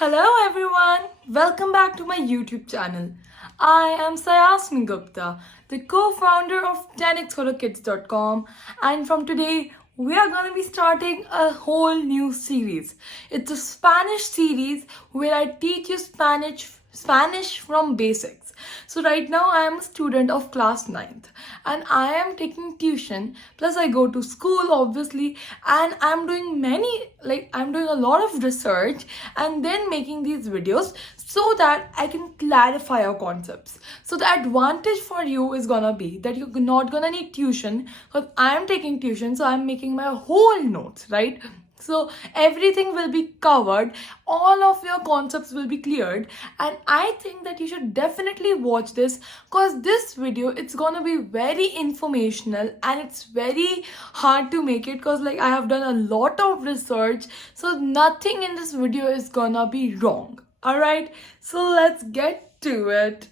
Hello everyone, welcome back to my YouTube channel. I am Saiasmi Gupta, the co-founder of 10xholokids.com, and from today we are going to be starting a whole new series. It's a Spanish series where I teach you Spanish from basics. So right now I am a student of class 9th and I am taking tuition, plus I go to school obviously, and I'm doing a lot of research and then making these videos so that I can clarify your concepts. So the advantage for you is gonna be that you're not gonna need tuition because I am taking tuition, so I'm making my whole notes, right? So everything will be covered, all of your concepts will be cleared, and I think that you should definitely watch this because this video, it's gonna be very informational and it's very hard to make it because I have done a lot of research, so nothing in this video is gonna be wrong. Alright, so let's get to it.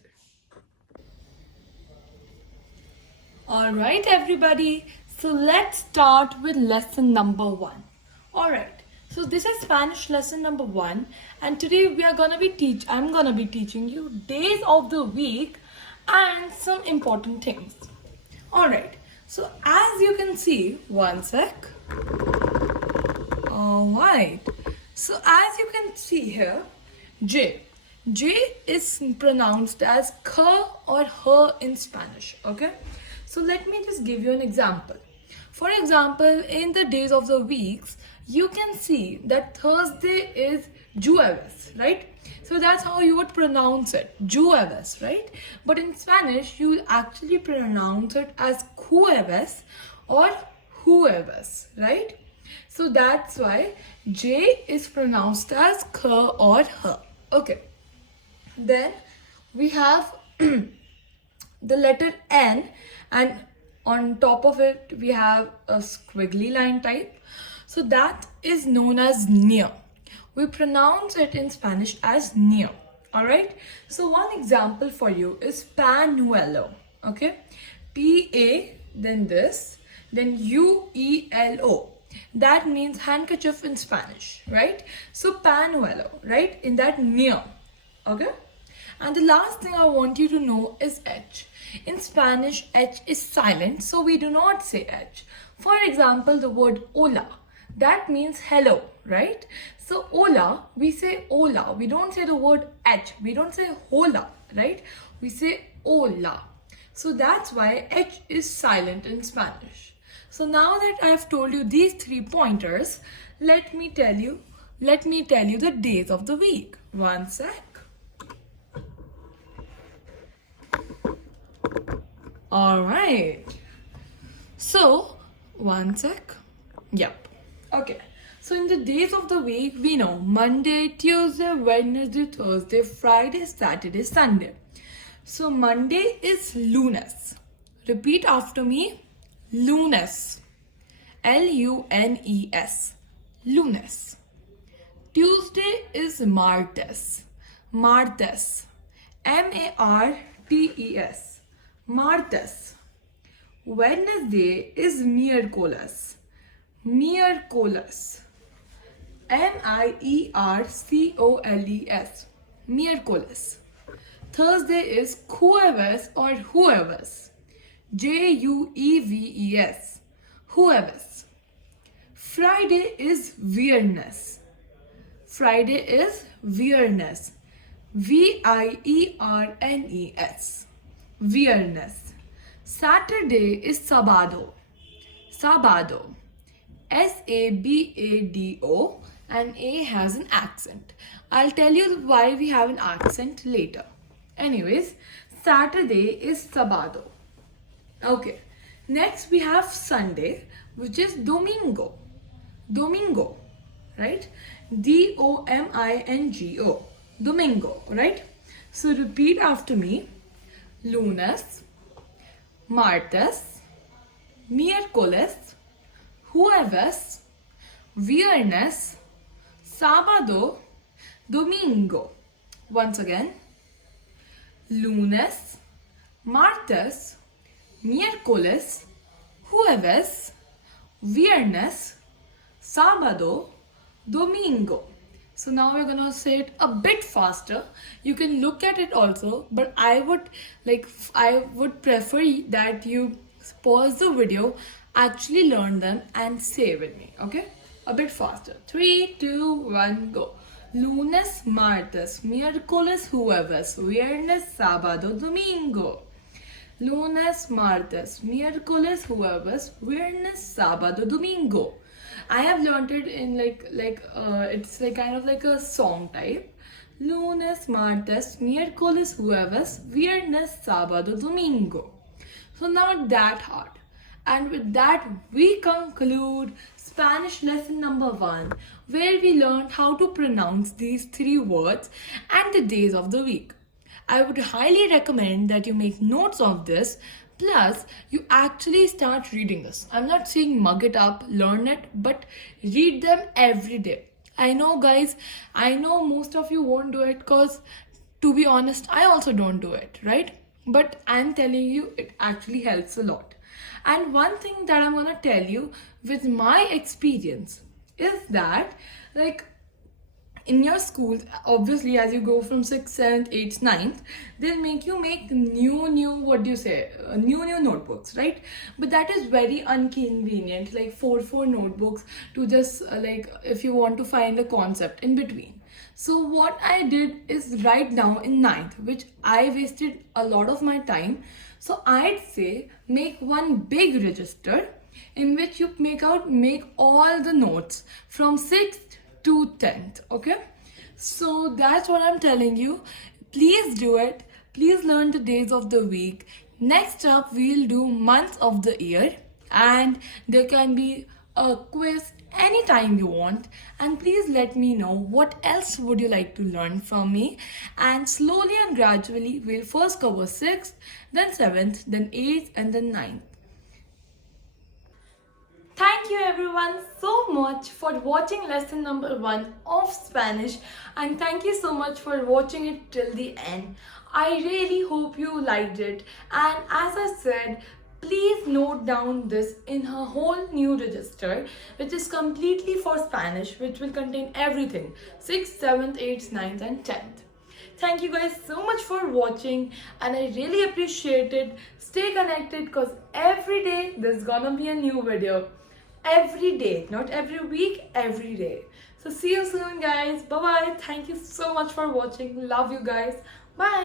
Alright everybody, so let's start with lesson number 1. Alright, so this is Spanish lesson number 1, and today I'm gonna be teaching you days of the week and some important things. Alright, so as you can see, one sec. Alright, so as you can see here, J is pronounced as k or her in Spanish, okay? So let me just give you an example. For example, in the days of the weeks, you can see that Thursday is jueves, right? So that's how you would pronounce it, jueves, right? But in Spanish, you will actually pronounce it as jueves or jueves, right? So that's why J is pronounced as k or her. Okay. Then we have the letter N, and on top of it we have a squiggly line type. So that is known as near. We pronounce it in Spanish as near. Alright. So one example for you is pañuelo. Okay. P-A, then this, then U-E-L-O. That means handkerchief in Spanish, right? So pañuelo, right? In that near. Okay. And the last thing I want you to know is H. In Spanish, H is silent, so we do not say H. For example, the word hola, that means hello, right? So hola, we say hola. We don't say the word H. We don't say hola, right? We say hola. So that's why H is silent in Spanish. So now that I have told you these 3 pointers, let me tell you the days of the week. One sec. Alright. So, one sec. Yep. Okay. So in the days of the week, we know Monday, Tuesday, Wednesday, Thursday, Friday, Saturday, Sunday. So Monday is lunes. Repeat after me. Lunes. L-U-N-E-S. Lunes. Tuesday is martes. Martes. M-A-R-T-E-S. Martes. Wednesday is miércoles. Miércoles. M-I-E-R-C-O-L-E-S. Miércoles. Thursday is jueves or jueves. J-U-E-V-E-S. Jueves. Friday is viernes. Friday is viernes. V-I-E-R-N-E-S. Viernes. Saturday is sábado. Sábado. S-A-B-A-D-O, and A has an accent. I'll tell you why we have an accent later. Anyways, Saturday is sábado. Okay. Next we have Sunday, which is domingo. Domingo, right? D-O-M-I-N-G-O. Domingo, right? So repeat after me. Lunes, martes, miércoles, jueves, viernes, sábado, domingo. Once again. Lunes, martes, miércoles, jueves, viernes, sábado, domingo. So now we're gonna say it a bit faster. You can look at it also, but I would prefer that you pause the video, actually learn them and say with me, okay? A bit faster. 3, 2, 1, go. Lunes, martes, miércoles, jueves, viernes, sábado, domingo. Lunes, martes, miércoles, jueves, viernes, sábado, domingo. I have learned it in it's like kind of like a song type. Lunes, martes, miércoles, jueves, viernes, sábado, domingo. So not that hard. And with that, we conclude Spanish lesson number 1, where we learned how to pronounce these 3 words and the days of the week. I would highly recommend that you make notes of this, plus you actually start reading this. I'm not saying mug it up, learn it, but read them every day. I know guys, I know most of you won't do it because, to be honest, I also don't do it, right? But I'm telling you, it actually helps a lot. And one thing that I'm gonna tell you with my experience is that, like, in your schools, obviously, as you go from 6th, 7th, 8th, 9th, they'll make you make new notebooks, right? But that is very inconvenient, like 4 notebooks to just if you want to find a concept in between. So what I did is write down in 9th, which I wasted a lot of my time. So I'd say make one big register in which you make all the notes from 6th to 10th, okay? So that's what I'm telling you. Please do it. Please learn the days of the week. Next up, we'll do months of the year, and there can be a quiz anytime you want. And please let me know what else would you like to learn from me. And slowly and gradually, we'll first cover 6th, then 7th, then 8th, and then 9th. Thank you everyone so much for watching lesson number 1 of Spanish, and thank you so much for watching it till the end. I really hope you liked it, and as I said, please note down this in a whole new register which is completely for Spanish, which will contain everything 6th, 7th, 8th, 9th and 10th. Thank you guys so much for watching, and I really appreciate it. Stay connected because every day there's gonna be a new video. Every day, not every week, every day. So see you soon guys. Bye bye. Thank you so much for watching. Love you guys. Bye.